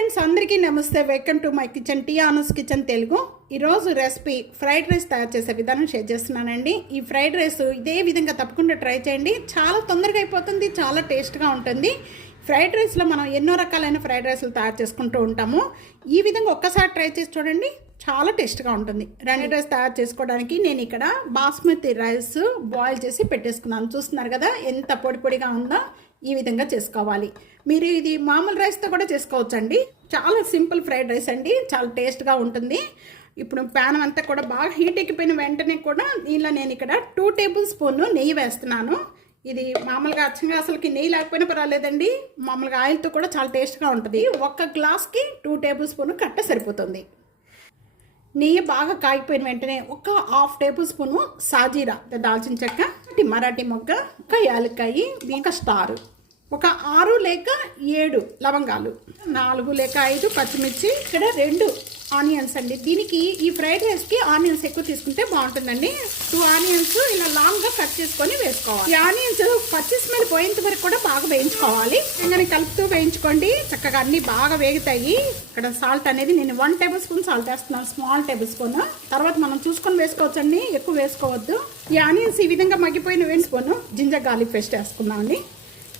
Friends అందరికీ నమస్తే. Welcome to my kitchen టీ ఆనస్ కిచెన్ తెలుగు ఈరోజు రెసిపీ ఫ్రైడ్ రైస్ తయారు చేసే విధానం షేర్ చేస్తున్నానండి. ఈ ఫ్రైడ్ రైస్ ఇదే విధంగా తప్పకుండా ట్రై చేయండి. చాలా తొందరగా అయిపోతుంది చాలా టేస్ట్గా ఉంటుంది. ఫ్రైడ్ రైస్లో మనం ఎన్నో రకాలైన ఫ్రైడ్ రైస్లు తయారు చేసుకుంటూ ఉంటాము. ఈ విధంగా ఒక్కసారి ట్రై చేసి చూడండి. చాలా టేస్ట్గా ఉంటుంది. ఫ్రైడ్ రైస్ తయారు చేసుకోవడానికి నేను ఇక్కడ బాస్మతి రైస్ బాయిల్ చేసి పెట్టేసుకున్నాను. చూస్తున్నారు కదా ఎంత పొడి పొడిగా ఉందో ఈ విధంగా చేసుకోవాలి. మీరు ఇది మామూలు రైస్తో కూడా చేసుకోవచ్చు అండి చాలా సింపుల్ ఫ్రైడ్ రైస్ అండి. చాలా టేస్ట్గా ఉంటుంది. ఇప్పుడు ప్యాన్ అంతా కూడా బాగా హీట్ ఎక్కిపోయిన వెంటనే కూడా దీనిలో నేను ఇక్కడ టూ టేబుల్ స్పూన్ నెయ్యి వేస్తున్నాను. ఇది మామూలుగా అచ్చంగా అసలుకి నెయ్యి లేకపోయినా పర్వాలేదండి. మామూలుగా ఆయిల్తో కూడా చాలా టేస్ట్గా ఉంటుంది. ఒక్క గ్లాస్కి టూ టేబుల్ స్పూన్ కట్ట సరిపోతుంది. నెయ్యి బాగా కాగిపోయిన వెంటనే ఒక హాఫ్ టేబుల్ స్పూను సాజీరా దాల్చిన చెక్క మరాఠీ మొగ్గ ఒక యాలక్కాయి ఒక స్టారు ఒక ఆరు లేక ఏడు లవంగాలు నాలుగు లేక ఐదు పచ్చిమిర్చి ఇక్కడ రెండు ఆనియన్స్ అండి. దీనికి ఈ ఫ్రైడ్ రైస్కి ఆనియన్స్ ఎక్కువ తీసుకుంటే బాగుంటుందండి. టూ ఆనియన్స్ ఇలా లాంగ్గా కట్ చేసుకొని వేసుకోవాలి. ఈ ఆనియన్స్ పచ్చి స్మెల్ పోయేంత వరకు కూడా బాగా వేయించుకోవాలి. ఇంకా కలుపుతూ వేయించుకోండి. చక్కగా అన్ని బాగా వేగుతాయి. ఇక్కడ సాల్ట్ అనేది నేను వన్ టేబుల్ స్పూన్ సాల్ట్ వేస్తున్నాను. స్మాల్ టేబుల్ స్పూన్ తర్వాత మనం చూసుకొని వేసుకోవచ్చండి. ఎక్కువ వేసుకోవద్దు. ఈ ఆనియన్స్ ఈ విధంగా మగ్గిపోయిన వేయించుకోను జింజర్ గార్లిక్ పేస్ట్ వేసుకున్నామండి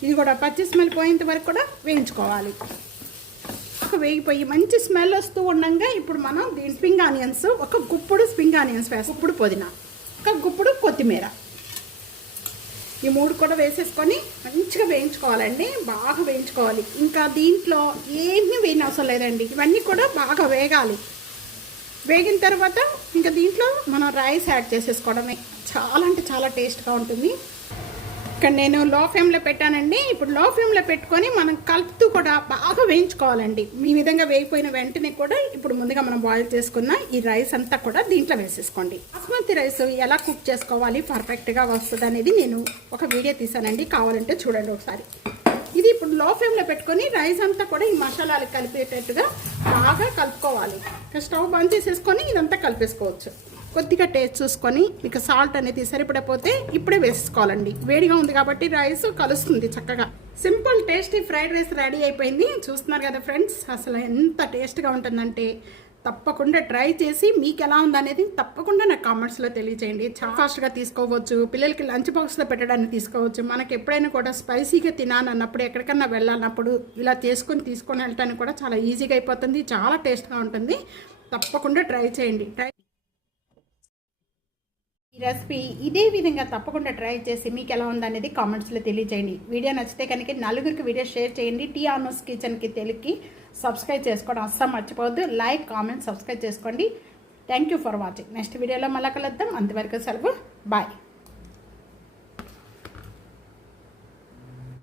ఇది కూడా పచ్చి స్మెల్ పోయేంత వరకు కూడా వేయించుకోవాలి. ఒక వేగిపోయి మంచి స్మెల్ వస్తూ ఉండగా ఇప్పుడు మనం దీని స్ప్రింగ్ ఆనియన్స్ ఒక గుప్పుడు స్ప్రింగ్ ఆనియన్స్ వేస్తాం. గుప్పుడు పుదీనా ఒక గుప్పుడు కొత్తిమీర. ఈ మూడు కూడా వేసేసుకొని మంచిగా వేయించుకోవాలండి బాగా వేయించుకోవాలి. ఇంకా దీంట్లో ఏమీ వేయని అవసరం లేదండి ఇవన్నీ కూడా బాగా వేగాలి. వేగిన తర్వాత ఇంకా దీంట్లో మనం రైస్ యాడ్ చేసేసుకోవడమే. చాలా అంటే చాలా టేస్ట్గా ఉంటుంది. ఇక్కడ నేను లో ఫ్లేమ్లో పెట్టానండి. ఇప్పుడు లో ఫ్లేమ్లో పెట్టుకొని మనం కలుపుతూ కూడా బాగా వేయించుకోవాలండి. ఈ విధంగా వేయిపోయిన వెంటనే కూడా ఇప్పుడు ముందుగా మనం బాయిల్ చేసుకున్న ఈ రైస్ అంతా కూడా దీంట్లో వేసేసుకోండి. బాస్మతి రైస్ ఎలా కుక్ చేసుకోవాలి? పర్ఫెక్ట్గా వస్తుంది అనేది నేను ఒక వీడియో తీసానండి. కావాలంటే చూడండి ఒకసారి. ఇది ఇప్పుడు లో ఫ్లేమ్లో పెట్టుకొని రైస్ అంతా కూడా ఈ మసాలాలు కలిపేటట్టుగా బాగా కలుపుకోవాలి. స్టవ్ బంద్ చేసేసుకొని ఇదంతా కలిపేసుకోవచ్చు. కొద్దిగా టేస్ట్ చూసుకొని ఇక సాల్ట్ అనేది సరిపడపోతే ఇప్పుడే వేసుకోవాలండి వేడిగా ఉంది కాబట్టి రైస్ కలుస్తుంది చక్కగా. Simple tasty fried rice ready అయిపోయింది. చూస్తున్నారు కదా ఫ్రెండ్స్ అసలు ఎంత టేస్ట్గా ఉంటుందంటే తప్పకుండా ట్రై చేసి మీకు ఎలా ఉందనేది తప్పకుండా నాకు కామెంట్స్లో తెలియజేయండి చాలా ఫాస్ట్గా తీసుకోవచ్చు. పిల్లలకి లంచ్ బాక్స్లో పెట్టడానికి తీసుకోవచ్చు. మనకి ఎప్పుడైనా కూడా స్పైసీగా తినాలన్నప్పుడు ఎక్కడికన్నా వెళ్ళాలన్నప్పుడు ఇలా చేసుకొని తీసుకొని వెళ్ళటానికి కూడా చాలా ఈజీగా అయిపోతుంది. చాలా టేస్ట్గా ఉంటుంది. తప్పకుండా ట్రై చేయండి. ట్రై రెసిపీ ఇదే విధంగా తప్పకుండా ట్రై చేసి మీకు ఎలా ఉందనేది కామెంట్స్లో తెలియజేయండి వీడియో నచ్చితే కనుక నలుగురికి వీడియో షేర్ చేయండి. టీ ఆనోస్ కిచెన్కి తెలుగుకి సబ్స్క్రైబ్ చేసుకోవడం అస్సలు మర్చిపోవద్దు. లైక్ కామెంట్ సబ్స్క్రైబ్ చేసుకోండి. Thank you for watching next వీడియోలో మళ్ళా కలుద్దాం. అంతవరకు సెలవు. బాయ్